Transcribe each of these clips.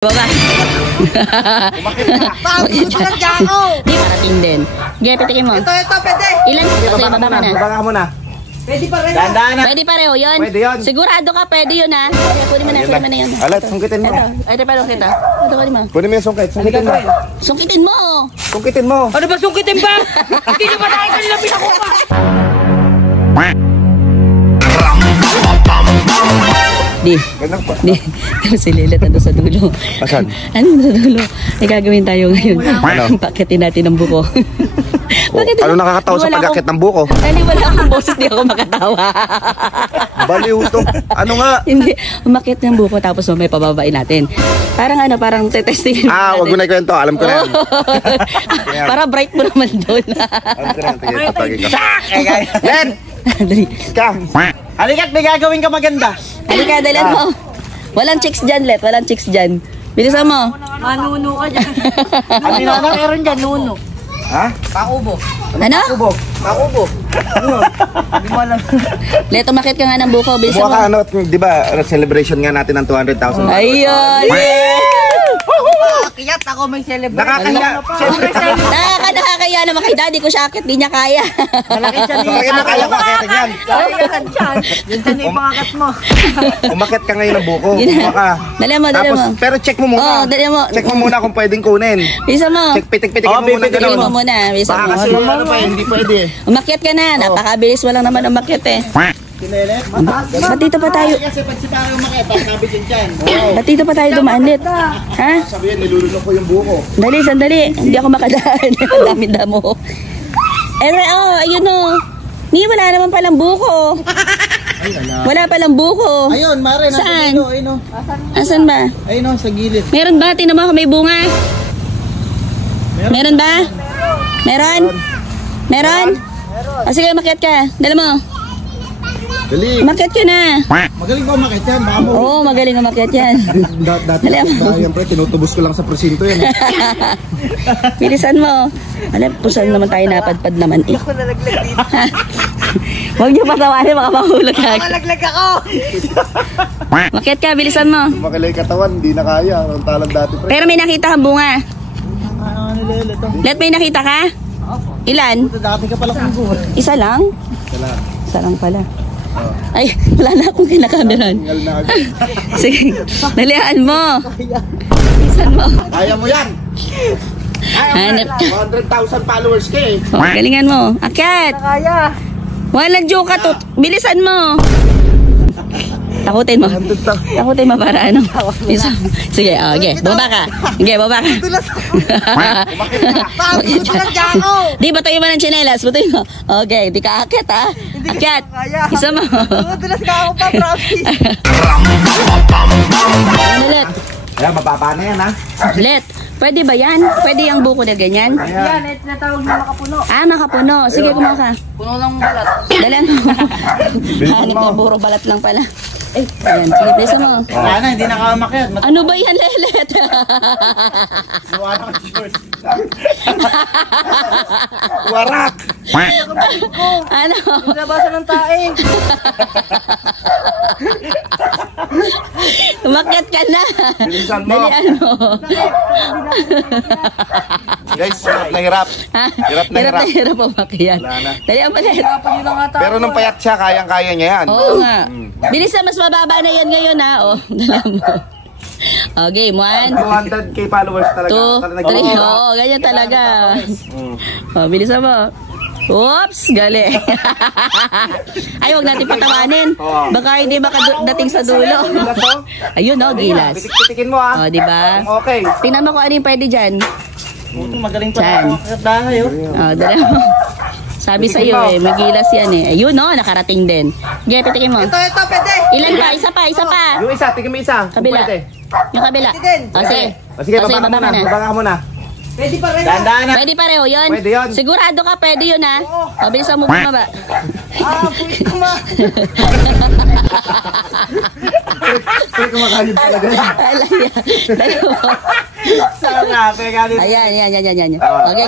Baba. Umakit na. Bakit lang dyan ako? Di, parating din. Sige, pitikin mo. Ito, pwede. Ilan? Sige, baba ka na. Baba ka muna. Pwede pa rin. Dahan-dahan na. Pwede pareho yun? Pwede yun. Sigurado ka, pwede yun ha? Sige, kunin mo na, kunin mo na yun. Alat, sungkitin mo. Ito pa kita. Ito, kunin mo. Kunin mo yung sungkit. Sungkitin mo. Sungkitin mo! Sungkitin mo. Ano ba sungkitin ba? Hindi nyo ba tayo kanila pinakuha? Di. Ganun pa. Di. Tapos si Lilet ando sa dulo. Asan? Ano sa dulo? Ay gagawin tayo ngayon. Ano? Pakitin natin ang buko. Ano nakakatawa sa pag-akit ng buko? Dali, wala akong boses, di ako makatawa. Baliw to. Ano nga? Hindi, umakit ng buko tapos may pababain natin. Parang ano, parang tetestingin natin. Wag mo na ikwento. Alam ko na yan. Para bright mo naman doon. Alam ko na yan. Tingin, tatagin ka. Len! Dali. Ka! Halika't may gagawin ka maganda. Halika, dalan mo. Walang chicks dyan, Let. Walang chicks dyan. Bilisan mo. Manuno ka dyan. Ano na meron dyan, nuno. Ha? Pakubo. Ano? Kubo. Pakubo. Ano? Hindi mo alam. Let, umakit ka nga ng buko. Bilisan Kumuha mo. ka di ba, celebration nga natin ng 200,000. Ayun! Kiyat ako may celebrate. Nakakaya. Siyempre, Nakakaya naman kay daddy ko siya akit. Di niya kaya. Malaki siya ni Bakit na kaya ko akitin yan? Kaya dyan. Yun dyan yung pangakat mo. Umakit ka ngayon ng buko. Kumuha ka. Dali mo, dali Tapos, mo. pero check mo muna. Oo, dali mo. Check mo muna kung pwedeng kunin. Bilisan mo. Check, pitik-pitikin mo muna Bilisan mo gano'n. muna. Bilisan Baka mo. kasi ano pa, hindi pwede. Umakyat ka na. Napakabilis mo lang naman umakyat eh. Kinelet? Ba't dito pa tayo? Kasi pag si parang umakit, kakabit yun dyan. Ba't dito pa tayo dumaan, Let? Ha? Sabihin, nilulunok ko yung buko. Dali, sandali. Hindi ako makadaan. Ang dami damo. Ayun o. Ni, wala naman palang buko. Wala palang buko. Ayun, Mare. Saan? Ayun o. Asan ba? Ayun o, sa gilid. Meron ba? Tingnan mo ako may bunga. Meron ba? Meron? Meron? O sige, umakyat ka. Dala mo. Dali. Umakyat ka na. Magaling ko umakit yan. Baka mo. Oo, magaling umakyat yan. Dati yan, pre, tinutubos ko lang sa presinto yan. Bilisan mo. Alam, pusan naman tayo napadpad naman eh. Ako nalaglag dito. Huwag niyo patawanin, baka mahulog ka. Nalaglag ako. Umakyat ka, bilisan mo. Makalay katawan, hindi na kaya. Ang talang dati, pre. Pero may nakita kang bunga. Ano nilele to? Let, may nakita ka? Ilan? Dati ka pala kung Isa lang? Kala. Isa lang pala. Ay, wala na akong kinakameran. Tingal na agad. Sige, dalihan mo. Bilisan mo. Kaya mo yan. Hanap ka. 100,000 followers ka eh. Oh, galingan mo. Akyat. kaya. Walang joke ka to. Bilisan mo. Takutin mo. Takutin mo para ano. Sige, okay. Baba ka. Sige, baba ka. Umakit na. Bakit lang dyan ako? Di, batuin mo ng tsinelas. Batuin mo. Okay, di ka akyat ha. Akyat. Isa mo. Dulas ka ako pa, promise. Ano, Let? Ayan, mababa na yan ha. Let, pwede ba yan? Pwede yung buko na ganyan? Yan, ito natawag na makapuno. Ah, makapuno. Sige, kumuha ka. Puno ng balat. Dalan mo. Hanip na puro balat lang pala. Eh, ayan. Sige, please mo. Wala na, hindi nakamakyat. Ano ba yan, Lelet? Warak! Ano? Labasan ng tae. Umakyat ka na. Bilisan mo. Dalian mo. Guys, hirap na hirap. Ha? Hirap na hirap. Hirap umakyat. Wala na. Dalian mo, Let. Pero nung payat siya, kayang-kaya niya yan. Oo nga. Bilis na, mas mababa na yan ngayon, ha? O, dala mo. Okay, 1, 200k followers talaga. 2, 3. Oo, ganyan talaga. O, bilisan mo. Oops, gali. Ay, wag natin patawanin. Baka hindi makadating sa dulo. Ayun, no, gilas. Pitik-pitikin mo ha. O, diba? Okay. Tingnan mo kung ano yung pwede dyan. Magaling Saan? pa ako dahay. O, dala mo. Sabi sa'yo eh, may gilas yan eh. Ayun, no, nakarating din. Sige, pitikin mo. Ito, pwede. Ilan pa? Isa pa, isa pa. Yung isa, tignan mo isa. Kabila. Pwede. Yung kabila. O, sige. O sige, baba ka baba muna. Baba ka muna. Pwede pa rin. Dahan-dahan na. Pwede pareho yun? Pwede yun. Sigurado ka, pwede yun ha? O, bilisan mo bumaba. Pwede ko ma. Pero kumakain talaga. Sarap nga, pwede. Ayan.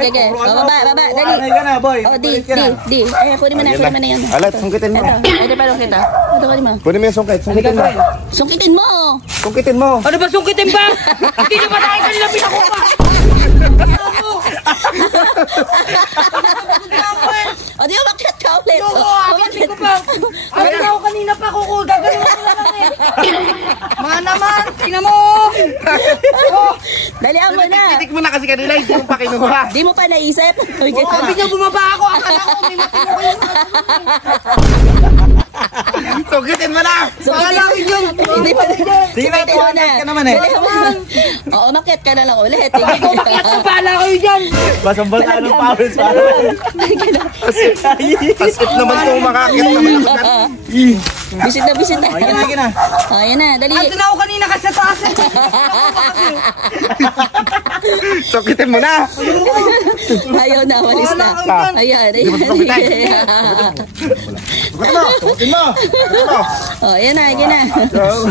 Okay. O, baba. Dali. Ano ka na, boy? O, di. Ayan, kunin mo na yan. Alat, sungkitin mo. Ito, pwede pa rin kita. Ito, kunin mo. Kunin mo yung sungkit. Sungkitin mo. Sungkitin mo. Sungkitin mo. Ano ba sungkitin ba? Hindi na ba tayo kanila pinakuha? O, di umakyat ka ulit. Hindi ko pa. Ay, ako kanina pa kukuha. Gagano'n ko na lang eh. Mga naman, tingnan mo. Dalihan mo na. Titik mo na kasi kanila, hindi mo pa kinuha. Di mo pa naisip. Sabi niya bumaba ako. Akala ko may matino kayo. Sungkitin mo na. Pakalawin yun. Hindi pa na. Sige na, tumakas ka naman eh. Oo, umakyat ka na lang ulit. Umakyat sa pala kayo dyan. Basang-basa ng pawis para naman. As if naman kung makakit naman. Bisit na. Sige na. O, ayan na, dali. Ando na ako kanina kasi sa taas. Sungkitin mo na. Ayaw na, walis na. Ayan. Sungkitin mo. O, ayan na. Go.